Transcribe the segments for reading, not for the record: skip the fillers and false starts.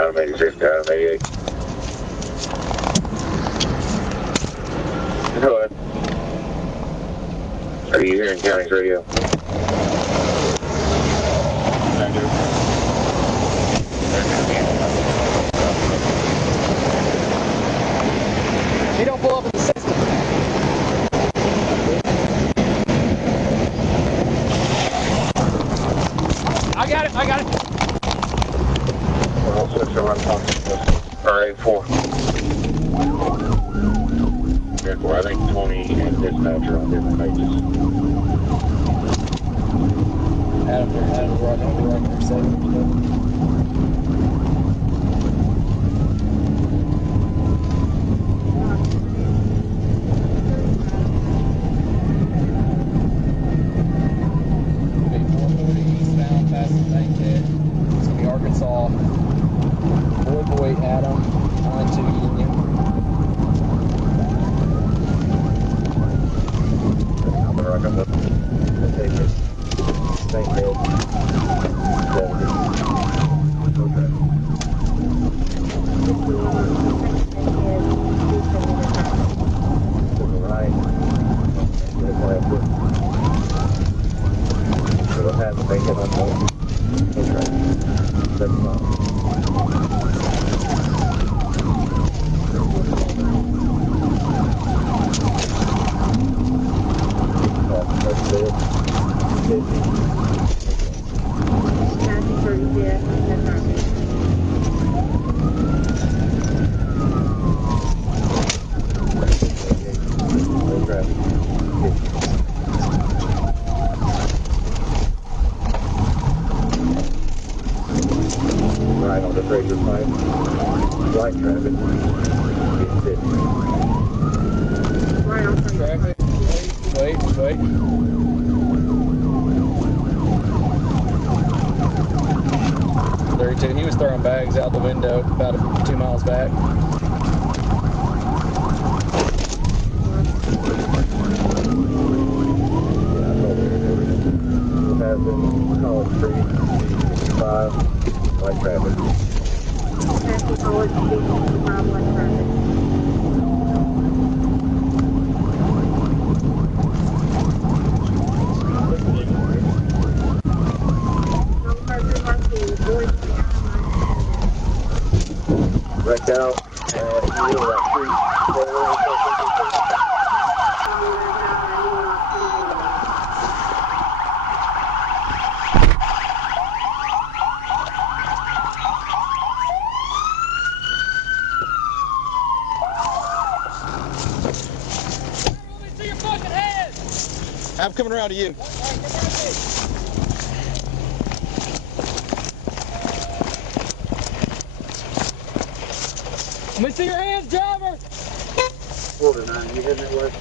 Adam 86, Adam 88. Go ahead. Are you hearing county's radio? He don't pull up in the system. I got it. I'll switch to one talking. R84. I think 20 and dispatcher on different pages. Adam, right there, 7. Eastbound, passing Bankhead. It's going to be Arkansas. Boy, Adam, 92 Union. I'm going to rock up. Take it. Bankhead. 70. Okay. To the right. So we'll have the Bankhead on board. Okay. 7 miles. Right on the Fraser Pipe. Light traffic. Right on traffic. Wait. 32. He was throwing bags out the window about 2 miles back. We'll have them College Street, 65, light traffic. Passing College Street, 65, light traffic. Wrecked out at that street. See your fucking head! I'm coming around to you. Let me see your hands, driver! 49, you hitting it with?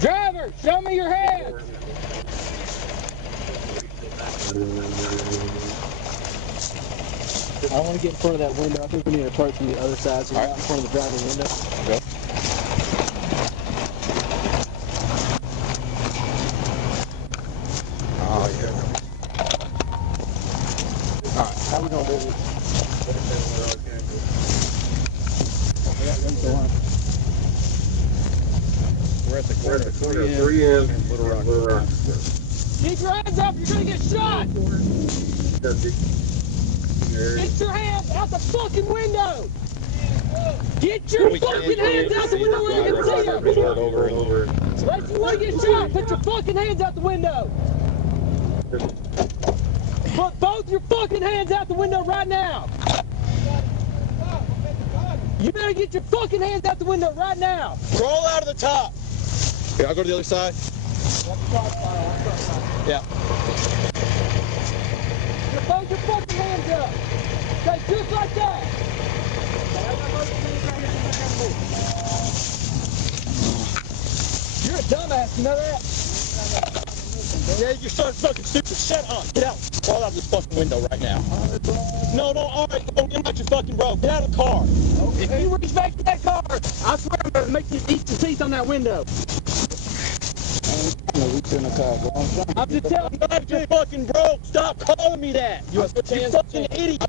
Driver, show me your hands! I want to get in front of that window. I think we need to approach from the other side so you're not in front of the driving window. Okay. Oh, yeah. Alright, how we gonna do this? We're at the corner of 3M. Little Rock. Keep your hands up, you're gonna get shot! Get your hands out the fucking window! Get your fucking hands out the window where you can see them! Over and over. Unless you want to get shot, put your fucking hands out the window! Put both your fucking hands out the window right now! You better get your fucking hands out the window right now! Crawl out of the top! Here, I'll go to the other side. Yeah. Put both your fucking hands up! Okay, just like that! You're a dumbass, you know that? Yeah, you're so fucking stupid. Shut up. Get out. Crawl out of this fucking window right now. No, alright. Don't get out your fucking bro. Get out of the car. Okay. If you reach back to that car, I swear I'm going to make you eat your teeth on that window. I'm just telling you, if you're fucking broke, stop calling me that. You fucking idiot.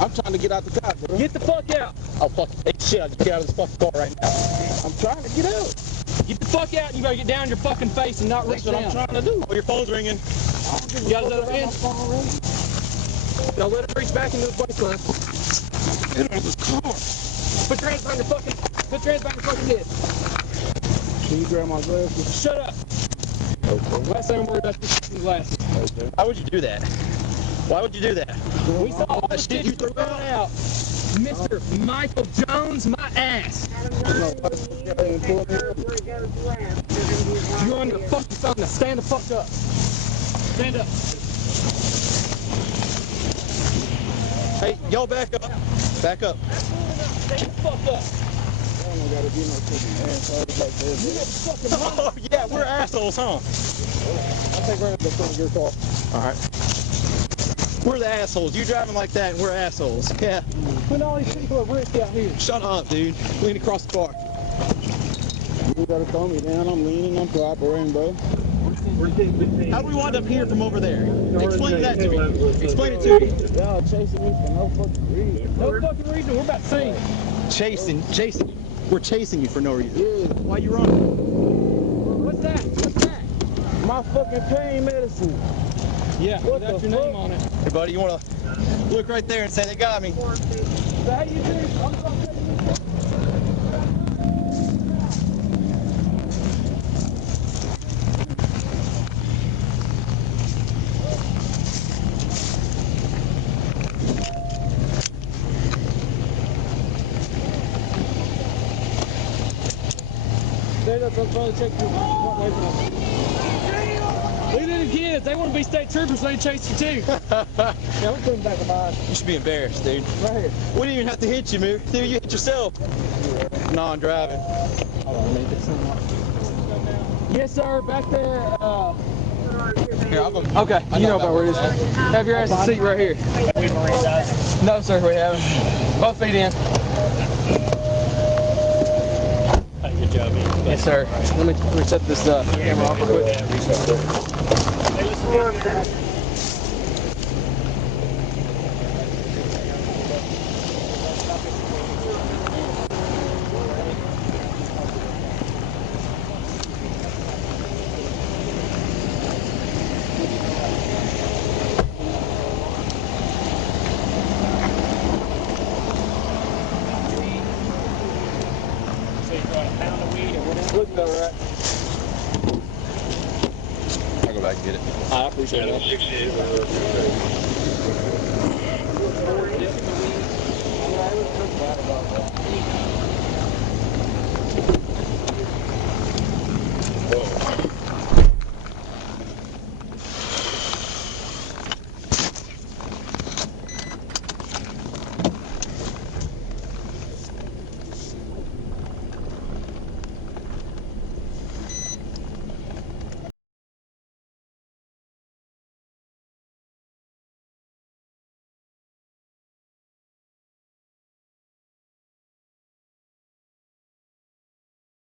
I'm trying to get out the car, bro. Get the fuck out. I'll fucking take shit. I'll just get out of this fucking car right now. I'm trying to get out. Get the fuck out and you better get down on your fucking face and not reach down. That's what I'm trying to do. Oh, your phone's ringing. You got another hand? Now let it reach back into the waistline. Get out of this car. Put your hands behind your fucking head. Can you grab my glasses? Shut up. Okay. Last time I'm worried about this glasses. Okay. Why would you do that? Why would you do that? We saw all the shit you threw out. Mr. Michael Jones, my ass. You're on the fucking phone. Now stand the fuck up. Stand up. Hey, y'all back up. Back up. Stand the fuck up. Oh, yeah, we're assholes, huh? I'll take right up the front of your car. Alright. We're the assholes. You driving like that and we're assholes. Yeah. Put all these people at risk out here. Shut up, dude. Lean across the car. You gotta throw me down. I'm leaning. I'm cooperating, bro. How do we wind up here from over there? Explain that to me. Explain it to me. Y'all chasing me for no fucking reason. No fucking reason. We're about to sing. Chasing. We're chasing you for no reason. Yeah. Why you running? What's that? What's that? My fucking pain medicine. Yeah, What that's the your name fuck? on it. Hey, buddy, you want to look right there and say they got me? So how you doing? I'm fucking. Stand up in front of the check your front way from us. Look at the kids. They want to be state troopers, so they chase you too. Yeah, we're putting back in mine. You should be embarrassed, dude. Right here. We didn't even have to hit you, dude. You hit yourself. Non-driving. Hold on, let me get some. Yes, sir. Back there. Here, I'll go. Okay, you know about where it is. Have your ass a seat right here. No, sir, we haven't. Both feet in. Good job, man. Yes, sir. Let me set this camera off real quick. Looks about right. I'll go back and get it. I appreciate it.